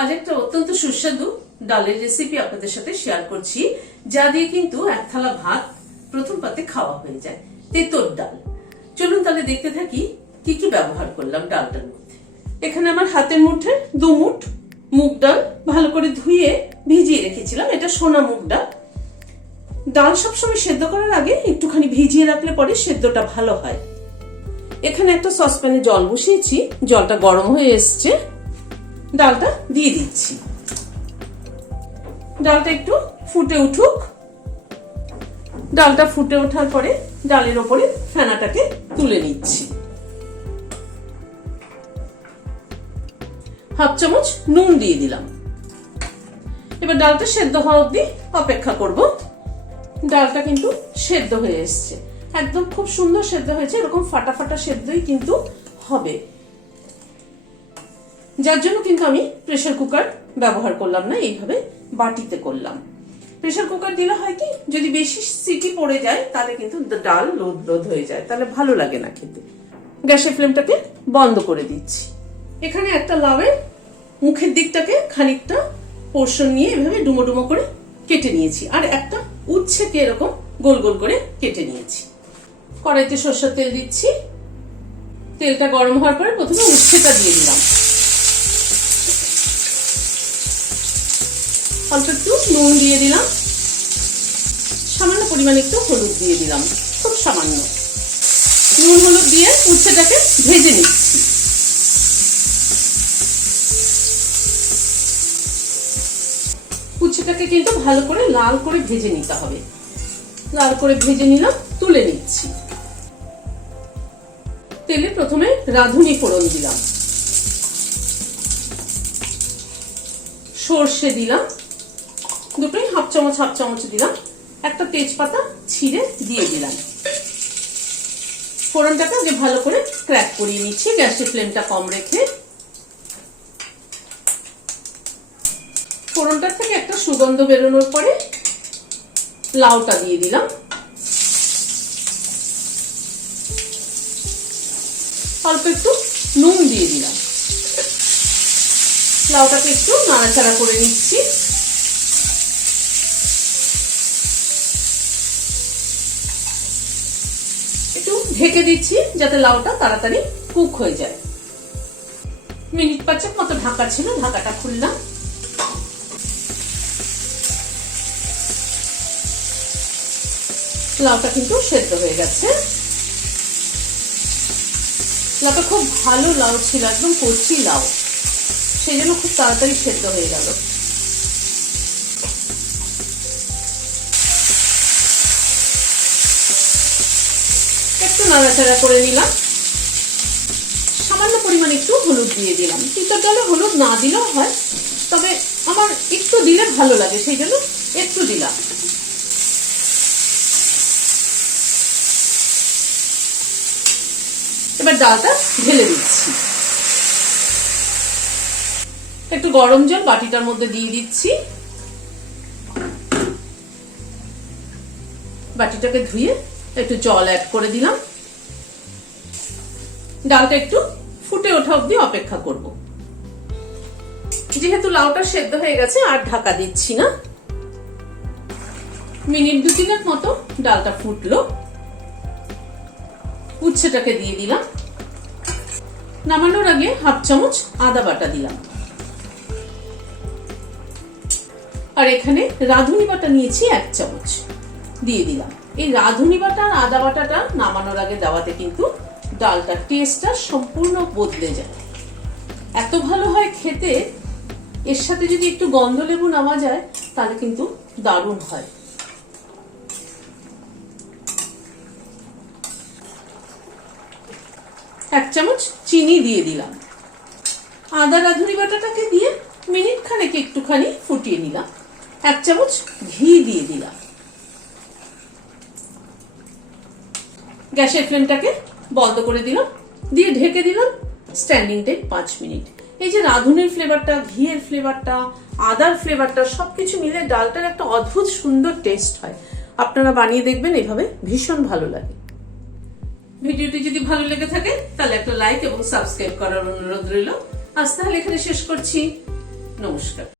আজ একটা অত্যন্ত সুস্বাদু ডালের রেসিপি আপনাদের সাথে শেয়ার করছি, যা দিয়ে কিন্তু এক থালা ভাত প্রথম পাতে খাওয়া হয়ে যায়। তেঁতুল ডাল। চলুন তাহলে দেখতে থাকি কি কি ব্যবহার করলাম ডালটার মধ্যে। এখানে আমার হাতের মুঠে 2 মুঠ মুগ ডাল ভালো করে ধুয়ে ভিজিয়ে রেখেছিলাম। এটা সোনা মুগ ডাল। ডাল সবসময় সেদ্ধ করার আগে একটুখানি ভিজিয়ে রাখলে পরে সেদ্ধটা ভালো হয়। এখানে একটা সসপ্যানে জল বসিয়েছি, জলটা গরম হয়ে এসছে। ডালটা দিয়ে দিচ্ছি। ডালটা একটু ফুটে উঠুক। ডালটা ফুটে ওঠার পরে ডালের ওপরে ফেনাটাকে তুলে নিচ্ছি। 1/2 চামচ নুন দিয়ে দিলাম। এবার ডালটা সেদ্ধ হওয়া অবধি অপেক্ষা করব। ডালটা কিন্তু সেদ্ধ হয়ে এসছে, একদম খুব সুন্দর সেদ্ধ হয়েছে। এরকম ফাটা ফাটা সেদ্ধই কিন্তু হবে, যার জন্য কিন্তু আমি প্রেসার কুকার ব্যবহার করলাম না, এইভাবে বাটিতে করলাম। প্রেসার কুকার দিলে হয় কি, যদি বেশি সিটি পড়ে যায় তাহলে কিন্তু ডাল লোদ লোদ হয়ে যায়, তাহলে ভালো লাগে না খেতে। গ্যাসের ফ্লেমটাকে বন্ধ করে দিচ্ছি। এখানে একটা লাউয়ের মুখের দিকটাকে খানিকটা পোর্শন নিয়ে এভাবে ডুমো ডুমো করে কেটে নিয়েছি, আর একটা উচ্ছেকে এরকম গোল গোল করে কেটে নিয়েছি। কড়াইতে সরষের তেল দিচ্ছি। তেলটা গরম হওয়ার পরে প্রথমে উচ্ছেটা দিয়ে দিলাম। অল্প একটু নুন দিয়ে দিলাম, সামান্য পরিমাণে একটু হলুদ দিয়ে দিলাম, খুব সামান্য। নুন হলুদ দিয়ে উচ্ছেটাকে ভেজে নিচ্ছি। উচ্ছেটাকে কিন্তু ভালো করে লাল করে ভেজে নিতে হবে। লাল করে ভেজে নিলাম, তুলে নিচ্ছি। তেলে প্রথমে রাঁধুনি ফোড়ন দিলাম, সর্ষে দিলাম, দুটোই 1/2 চামচ দিলাম। একটা তেজপাতা ছিঁড়ে দিয়ে দিলাম। ফোড়নটাকে আগে ভালো করে ক্র্যাক করিয়ে নিচ্ছি, গ্যাসের ফ্লেমটা কম রেখে। ফোড়নটা থেকে একটা সুগন্ধ বেরোনোর পরে লাউটা দিয়ে দিলাম। অল্প একটু নুন দিয়ে দিলাম। লাউটাকে একটু নাড়াচাড়া করে নিচ্ছি। একটু ঢেকে দিচ্ছি যাতে লাউটা তাড়াতাড়ি কুক হয়ে যায়। মিনিট 5 মতো ঢাকা ছিল, ঢাকাটা খুললাম। লাউটা কিন্তু সেদ্ধ হয়ে গেছে। লাউটা খুব ভালো লাউ ছিল, একদম কচি লাউ, সেই জন্য খুব তাড়াতাড়ি সেদ্ধ হয়ে গেল। একটু নাড়াচাড়া করে নিলাম। সামান্য পরিমাণে একটু হলুদ দিয়ে দিলাম। তিতার ডালে হলুদ না দিলেও হয়, তবে আমার একটু দিলে ভালো লাগে, সেই জন্য একটু দিলাম। এবার ডালটা ঢেলে দিচ্ছি। একটু গরম জল বাটিটার মধ্যে দিয়ে দিচ্ছি। বাটিটাকে ধুয়ে একটু জল অ্যাড করে দিলাম। ডালটা একটু ফুটে ওঠা অবধি অপেক্ষা করব। যেহেতু লাউটা সেদ্ধ হয়ে গেছে, আর ঢাকা দিচ্ছি না। মিনিট 2-3 মতো ডালটা ফুটলো। উচ্ছেটাকে দিয়ে দিলাম। নামানোর আগে 1/2 চামচ আদা বাটা দিলাম। আর এখানে রাঁধুনি বাটা নিয়েছি 1 চামচ দিয়ে দিলাম। এই রাঁধুনি বাটা আর আদা বাটাটা নামানোর আগে দেওয়াতে কিন্তু ডালটার টেস্টটা সম্পূর্ণ বদলে যায়, এত ভালো হয় খেতে। এর সাথে যদি একটু গন্ধলেবু নামা যায় তাহলে কিন্তু দারুণ হয়। এক চামচ চিনি দিয়ে দিলাম। আদা রাঁধুনি বাটাটাকে দিয়ে মিনিট খানেক একটুখানি ফুটিয়ে নিলাম। 1 চামচ ঘি দিয়ে দিলাম। গ্যাসের ফ্লেমটাকে বন্ধ করে দিলাম, দিয়ে ঢেকে দিলাম। Standing time 5 minute. এই যে রাঁধুনির ফ্লেভারটা, ঘিয়ের ফ্লেভারটা, আদার ফ্লেভারটা সবকিছু মিলে ডালটার একটা অদ্ভুত সুন্দর টেস্ট হয়। আপনারা বানিয়ে দেখবেন, এভাবে ভীষণ ভালো লাগে। ভিডিওটি যদি ভালো লেগে থাকে তাহলে একটা লাইক এবং সাবস্ক্রাইব করার অনুরোধ রইল। আজ তাহলে এখানে শেষ করছি। নমস্কার।